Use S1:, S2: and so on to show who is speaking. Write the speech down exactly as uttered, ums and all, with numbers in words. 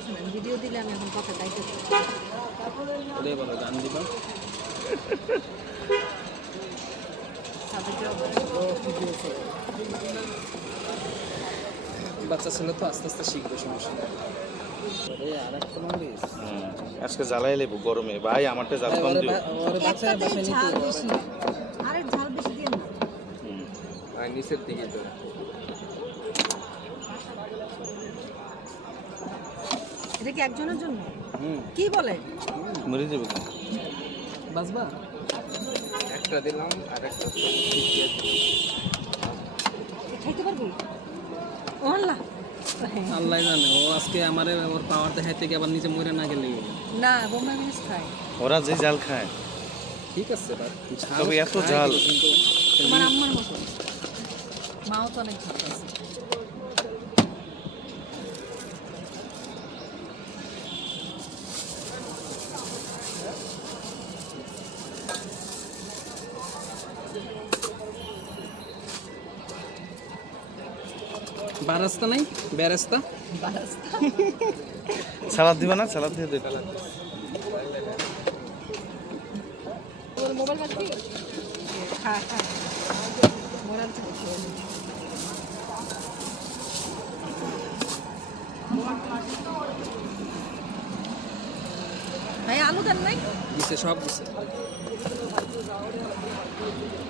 S1: শোনেন ভিডিও দিলে আমি এখন কথা গাইতে পারি
S2: ওরে বলো গান দিবা
S1: সাথে জব ও ভিডিও ছে
S2: বাচ্চা ছেলে তো আস্তে আস্তে শিখবে সমস্যা নেই ওরে আরেকটা মরিস
S3: আজকে জ্বালাই লেবু গরমে ভাই আমারটা জাল কম দিও
S2: ওরে বাচ্চা বাসা নিতে
S1: ঝাল বেশি আরে ঝাল বেশি দিন না
S2: আর নিচের দিকে তো
S1: এটা কি একজনের জন্য
S2: হুম
S1: কি বলে
S3: মরে যাবে
S2: বাসবা একটা দিলাম আর একটা
S1: খাইতে পারবো ও আল্লাহ
S2: আল্লাহ জানে ও আজকে আমারে ওর পাওয়ার দেখাইতে গিয়ে আবার নিচে মরে না গেলে
S1: না বোম্বাই মিনিস খায়
S3: ওরা যে জাল খায়
S2: ঠিক আছে বাট
S3: তবে এত ঝাল
S2: কিন্তু
S1: তোমার আম্মার মতো মাও তো অনেক ঝাল আছে
S2: বারাস্তা নাই বেরাস্তা
S1: বারাস্তা
S3: সালাদ দিবা না সালাদ দিয়ে দেবে
S1: তোর মোবাইল বাজবি হ্যাঁ হ্যাঁ মোরাল থেকে ভাই আলু দেন নাই
S2: দিছে সব দিছে